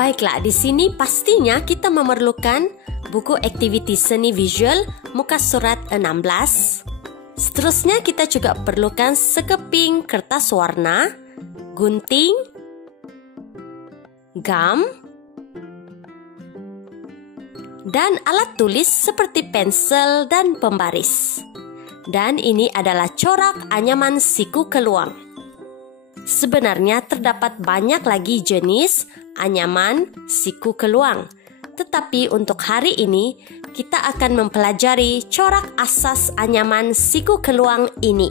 Baiklah, di sini pastinya kita memerlukan buku aktiviti seni visual muka surat 16. Seterusnya kita juga perlukan sekeping kertas warna, gunting, gam, dan alat tulis seperti pensel dan pembaris. Dan ini adalah corak anyaman siku keluang. Sebenarnya terdapat banyak lagi jenis anyaman siku keluang. Tetapi untuk hari ini, kita akan mempelajari corak asas anyaman siku keluang ini.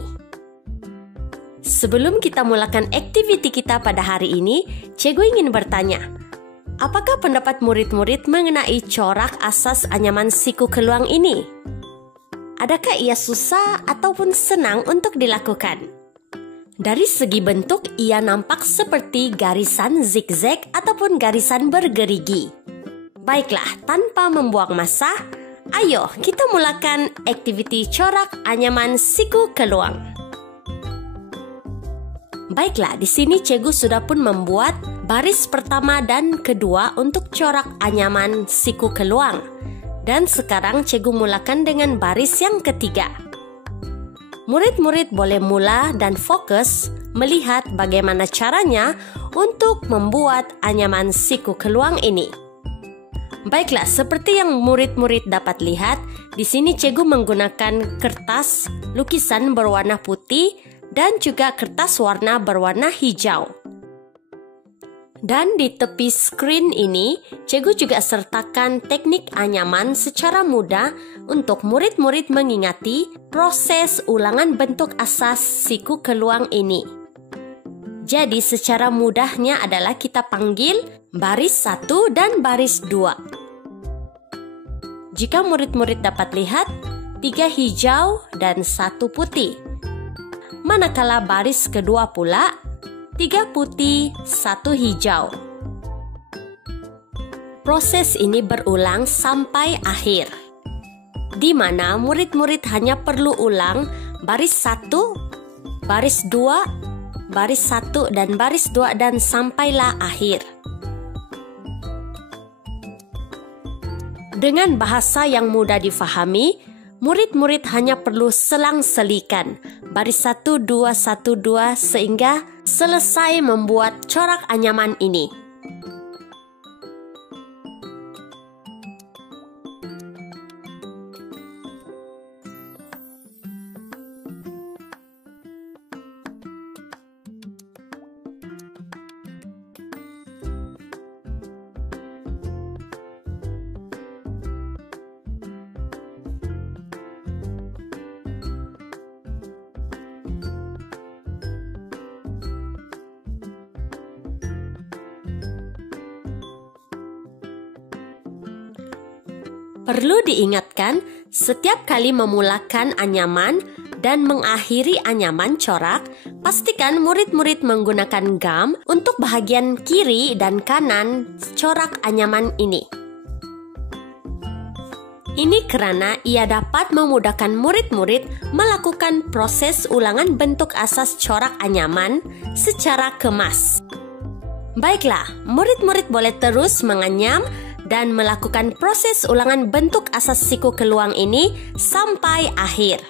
Sebelum kita mulakan aktiviti kita pada hari ini, Cikgu ingin bertanya, apakah pendapat murid-murid mengenai corak asas anyaman siku keluang ini? Adakah ia susah ataupun senang untuk dilakukan? Dari segi bentuk, ia nampak seperti garisan zigzag ataupun garisan bergerigi. Baiklah, tanpa membuang masa, ayo kita mulakan aktiviti corak anyaman siku keluang. Baiklah, di sini Cikgu sudah pun membuat baris pertama dan kedua untuk corak anyaman siku keluang. Dan sekarang Cikgu mulakan dengan baris yang ketiga. Murid-murid boleh mula dan fokus melihat bagaimana caranya untuk membuat anyaman siku keluang ini. Baiklah, seperti yang murid-murid dapat lihat, di sini Cikgu menggunakan kertas lukisan berwarna putih dan juga kertas warna berwarna hijau. Dan di tepi screen ini, Cikgu juga sertakan teknik anyaman secara mudah untuk murid-murid mengingati proses ulangan bentuk asas siku keluang ini. Jadi secara mudahnya adalah kita panggil baris 1 dan baris 2. Jika murid-murid dapat lihat, 3 hijau dan 1 putih. Manakala baris kedua pula, 3 putih, 1 hijau. Proses ini berulang sampai akhir, di mana murid-murid hanya perlu ulang baris 1, baris 2, baris 1 dan baris 2 dan sampailah akhir. Dengan bahasa yang mudah difahami, murid-murid hanya perlu selang-selikan baris 1, 2, 1, 2 sehingga selesai membuat corak anyaman ini. Perlu diingatkan, setiap kali memulakan anyaman dan mengakhiri anyaman corak, pastikan murid-murid menggunakan gam untuk bahagian kiri dan kanan corak anyaman ini. Ini karena ia dapat memudahkan murid-murid melakukan proses ulangan bentuk asas corak anyaman secara kemas. Baiklah, murid-murid boleh terus menganyam dan melakukan proses ulangan bentuk asas siku keluang ini sampai akhir.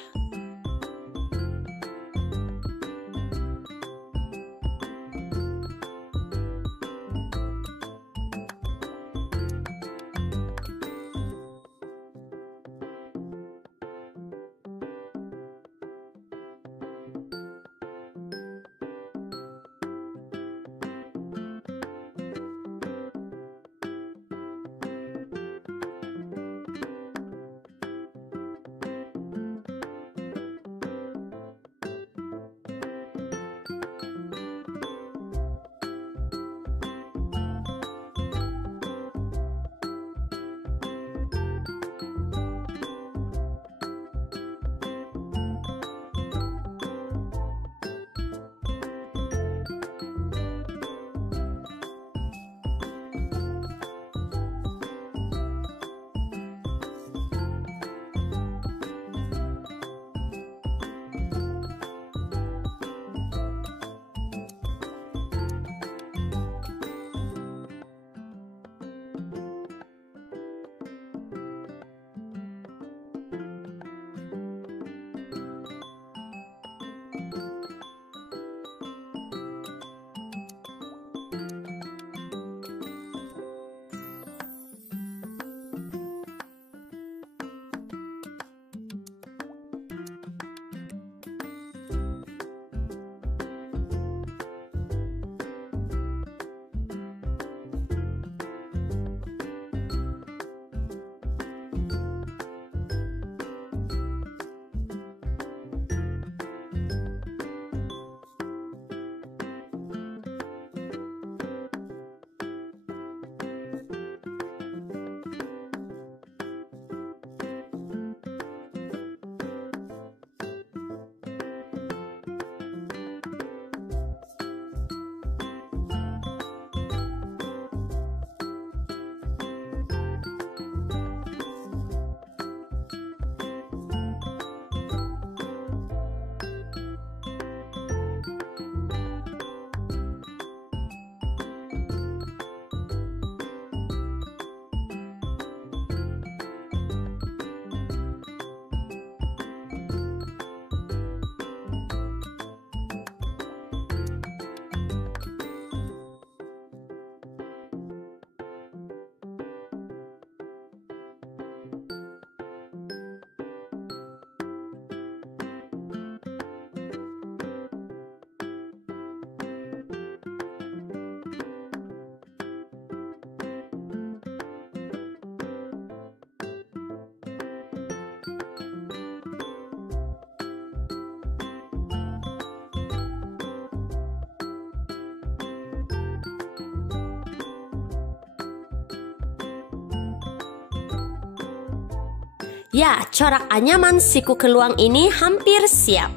Ya, corak anyaman siku keluang ini hampir siap.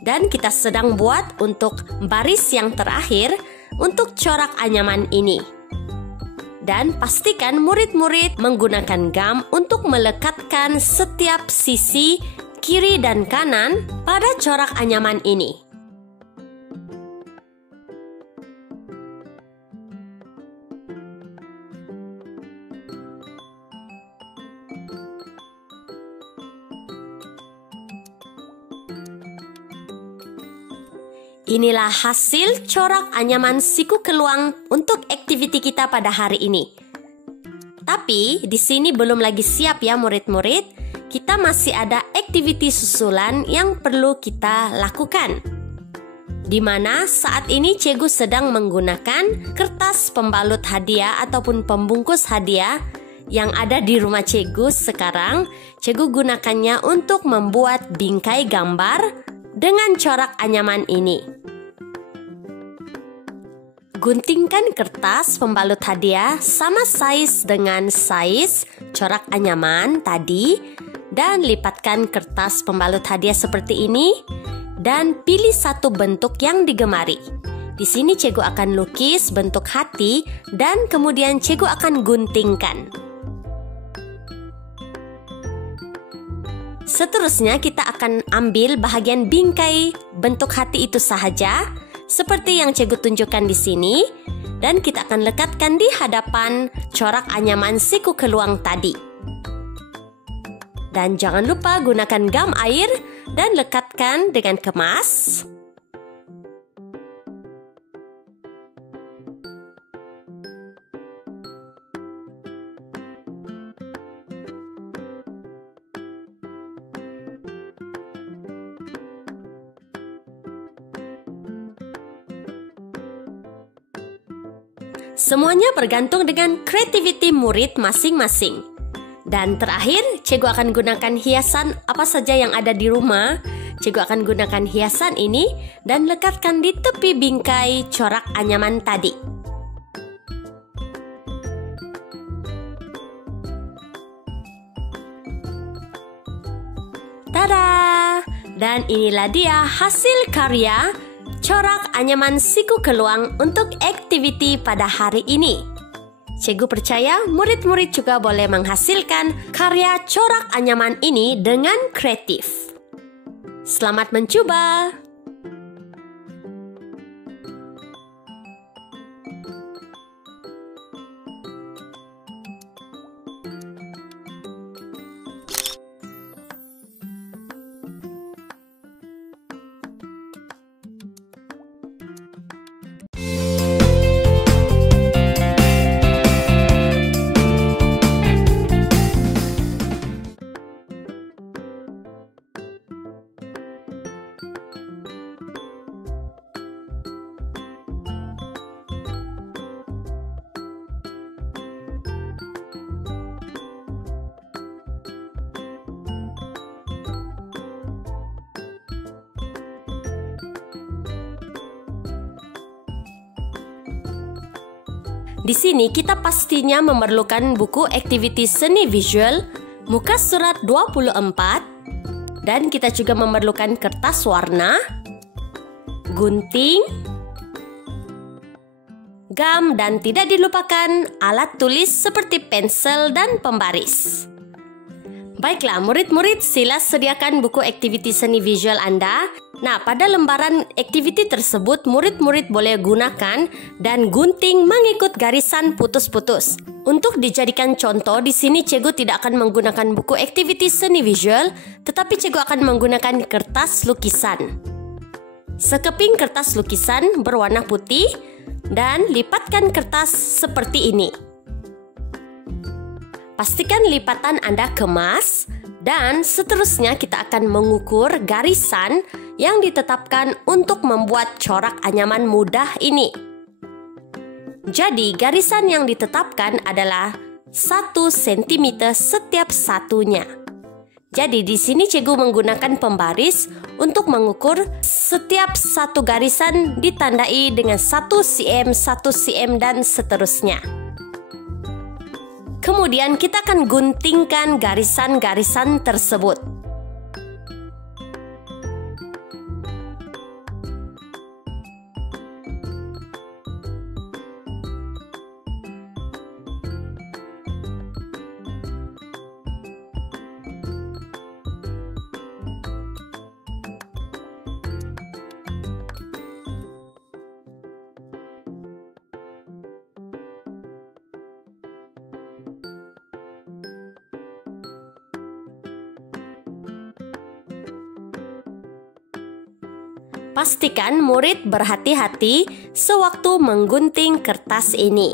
Dan kita sedang buat untuk baris yang terakhir untuk corak anyaman ini. Dan pastikan murid-murid menggunakan gam untuk melekatkan setiap sisi kiri dan kanan pada corak anyaman ini. Inilah hasil corak anyaman siku keluang untuk aktiviti kita pada hari ini. Tapi di sini belum lagi siap ya murid-murid. Kita masih ada aktiviti susulan yang perlu kita lakukan. Di mana saat ini Cikgu sedang menggunakan kertas pembalut hadiah ataupun pembungkus hadiah yang ada di rumah Cikgu sekarang. Cikgu gunakannya untuk membuat bingkai gambar dengan corak anyaman ini. Guntingkan kertas pembalut hadiah sama saiz dengan saiz corak anyaman tadi dan lipatkan kertas pembalut hadiah seperti ini dan pilih satu bentuk yang digemari. Di sini Cikgu akan lukis bentuk hati dan kemudian Cikgu akan guntingkan. Seterusnya kita akan ambil bahagian bingkai bentuk hati itu sahaja, seperti yang Cikgu tunjukkan di sini, dan kita akan lekatkan di hadapan corak anyaman siku keluang tadi. Dan jangan lupa gunakan gam air dan lekatkan dengan kemas. Semuanya bergantung dengan kreativiti murid masing-masing. Dan terakhir, Cikgu akan gunakan hiasan apa saja yang ada di rumah. Cikgu akan gunakan hiasan ini dan lekatkan di tepi bingkai corak anyaman tadi. Tada! Dan inilah dia hasil karya corak anyaman siku keluang untuk aktiviti pada hari ini. Cikgu percaya murid-murid juga boleh menghasilkan karya corak anyaman ini dengan kreatif. Selamat mencoba! Di sini kita pastinya memerlukan buku aktiviti seni visual muka surat 24 dan kita juga memerlukan kertas warna, gunting, gam dan tidak dilupakan alat tulis seperti pensel dan pembaris. Baiklah murid-murid, sila sediakan buku aktiviti seni visual Anda. Nah, pada lembaran aktiviti tersebut murid-murid boleh gunakan dan gunting mengikut garisan putus-putus. Untuk dijadikan contoh, di sini Cikgu tidak akan menggunakan buku aktiviti seni visual, tetapi Cikgu akan menggunakan kertas lukisan. Sekeping kertas lukisan berwarna putih dan lipatkan kertas seperti ini. Pastikan lipatan Anda kemas dan seterusnya kita akan mengukur garisan yang ditetapkan untuk membuat corak anyaman mudah ini. Jadi garisan yang ditetapkan adalah 1 cm setiap satunya. Jadi di sini Cikgu menggunakan pembaris untuk mengukur setiap satu garisan ditandai dengan 1 cm, 1 cm dan seterusnya. Kemudian kita akan guntingkan garisan-garisan tersebut. Pastikan murid berhati-hati sewaktu menggunting kertas ini.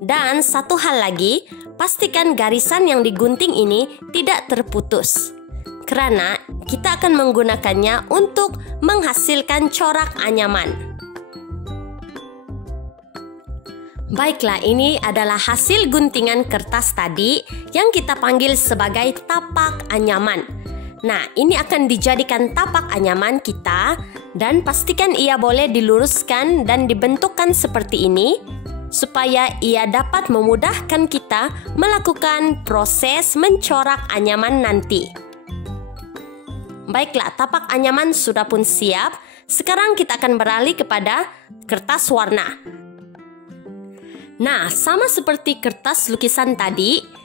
Dan satu hal lagi, pastikan garisan yang digunting ini tidak terputus. Karena kita akan menggunakannya untuk menghasilkan corak anyaman. Baiklah, ini adalah hasil guntingan kertas tadi yang kita panggil sebagai tapak anyaman. Nah, ini akan dijadikan tapak anyaman kita dan pastikan ia boleh diluruskan dan dibentukkan seperti ini supaya ia dapat memudahkan kita melakukan proses mencorak anyaman nanti. Baiklah, tapak anyaman sudah pun siap. Sekarang kita akan beralih kepada kertas warna. Nah, sama seperti kertas lukisan tadi,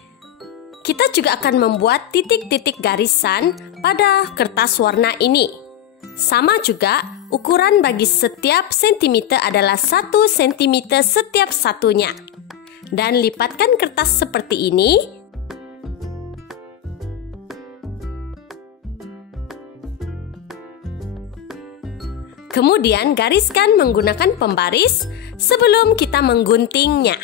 kita juga akan membuat titik-titik garisan pada kertas warna ini. Sama juga, ukuran bagi setiap sentimeter adalah 1 sentimeter setiap satunya. Dan lipatkan kertas seperti ini. Kemudian gariskan menggunakan pembaris sebelum kita mengguntingnya.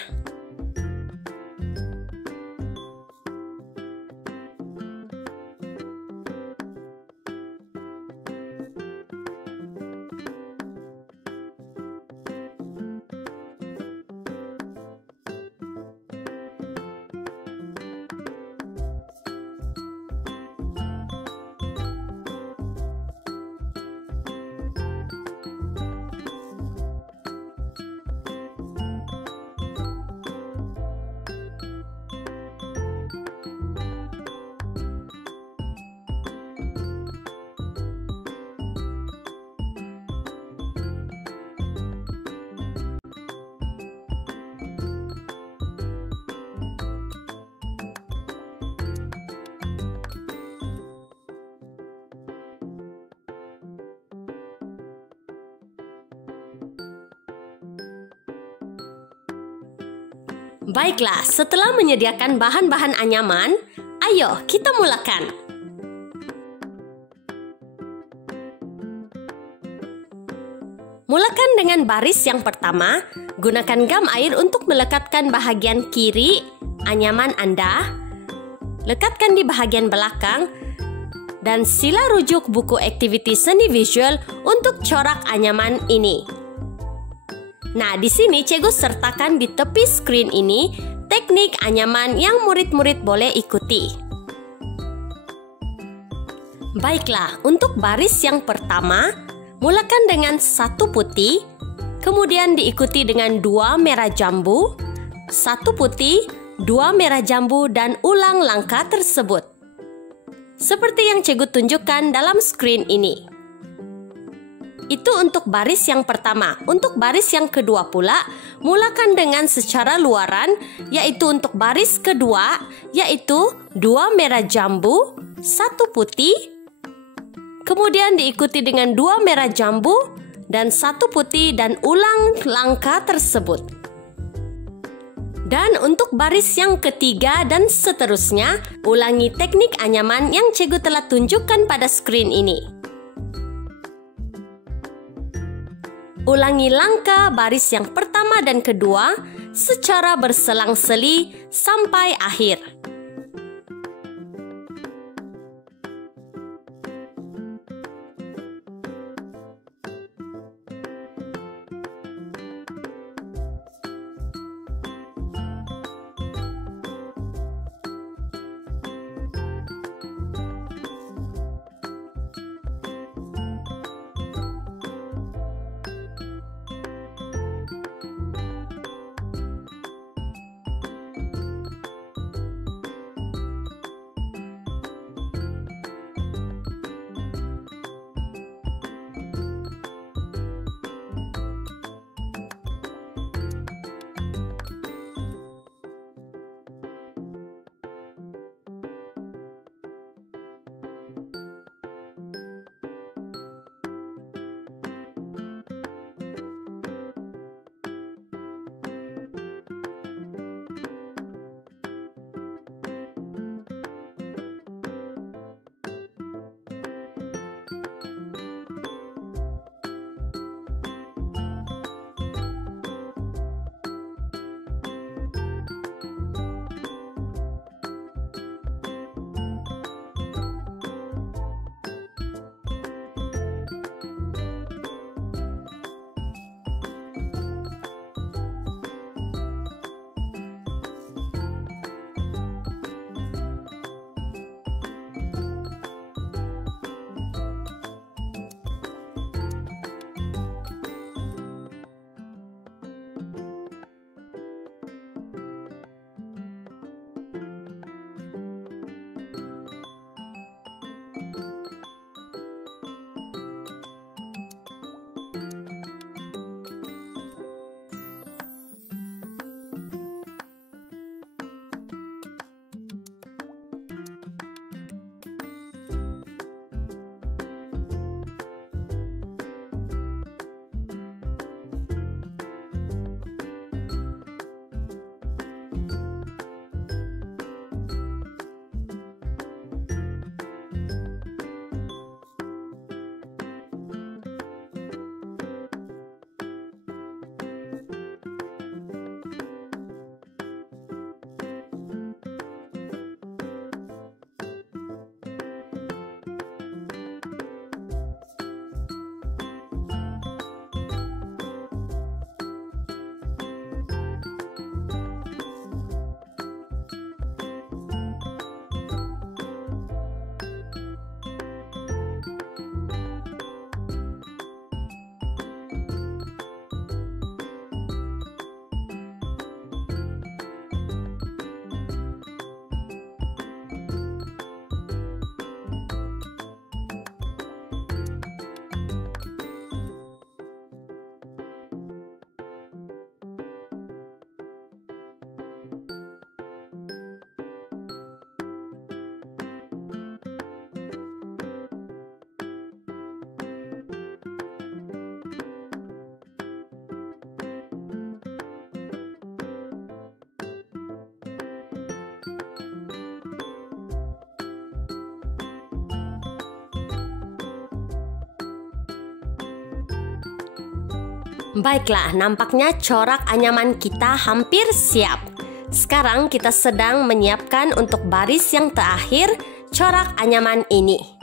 Baiklah, setelah menyediakan bahan-bahan anyaman, ayo kita mulakan. Mulakan dengan baris yang pertama, gunakan gam air untuk melekatkan bahagian kiri anyaman Anda. Lekatkan di bahagian belakang dan sila rujuk buku aktiviti seni visual untuk corak anyaman ini. Nah, di sini cikgu sertakan di tepi screen ini teknik anyaman yang murid-murid boleh ikuti. Baiklah, untuk baris yang pertama, mulakan dengan 1 putih, kemudian diikuti dengan 2 merah jambu, 1 putih, 2 merah jambu, dan ulang langkah tersebut. Seperti yang cikgu tunjukkan dalam screen ini. Itu untuk baris yang pertama. Untuk baris yang kedua pula, mulakan dengan secara luaran, yaitu untuk baris kedua, yaitu 2 merah jambu, 1 putih, kemudian diikuti dengan 2 merah jambu, dan 1 putih, dan ulang langkah tersebut. Dan untuk baris yang ketiga dan seterusnya, ulangi teknik anyaman yang cikgu telah tunjukkan pada screen ini. Ulangi langkah baris yang pertama dan kedua secara berselang-seli sampai akhir. Baiklah, nampaknya corak anyaman kita hampir siap. Sekarang kita sedang menyiapkan untuk baris yang terakhir corak anyaman ini.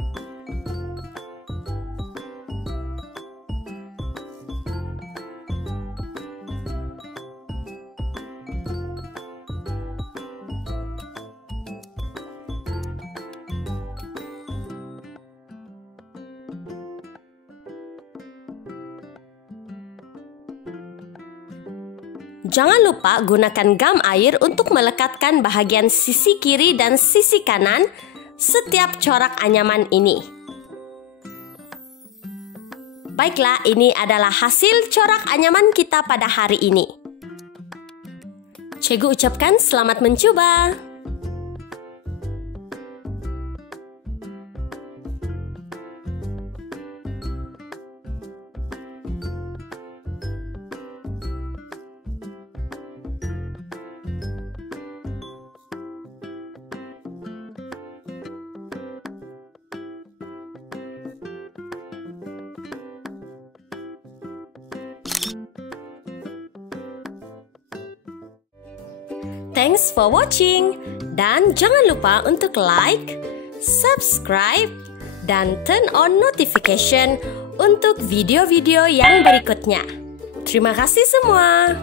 Jangan lupa gunakan gam air untuk melekatkan bahagian sisi kiri dan sisi kanan setiap corak anyaman ini. Baiklah, ini adalah hasil corak anyaman kita pada hari ini. Cikgu ucapkan selamat mencoba. Thanks for watching. Dan jangan lupa untuk like, subscribe, dan turn on notification untuk video-video yang berikutnya. Terima kasih semua.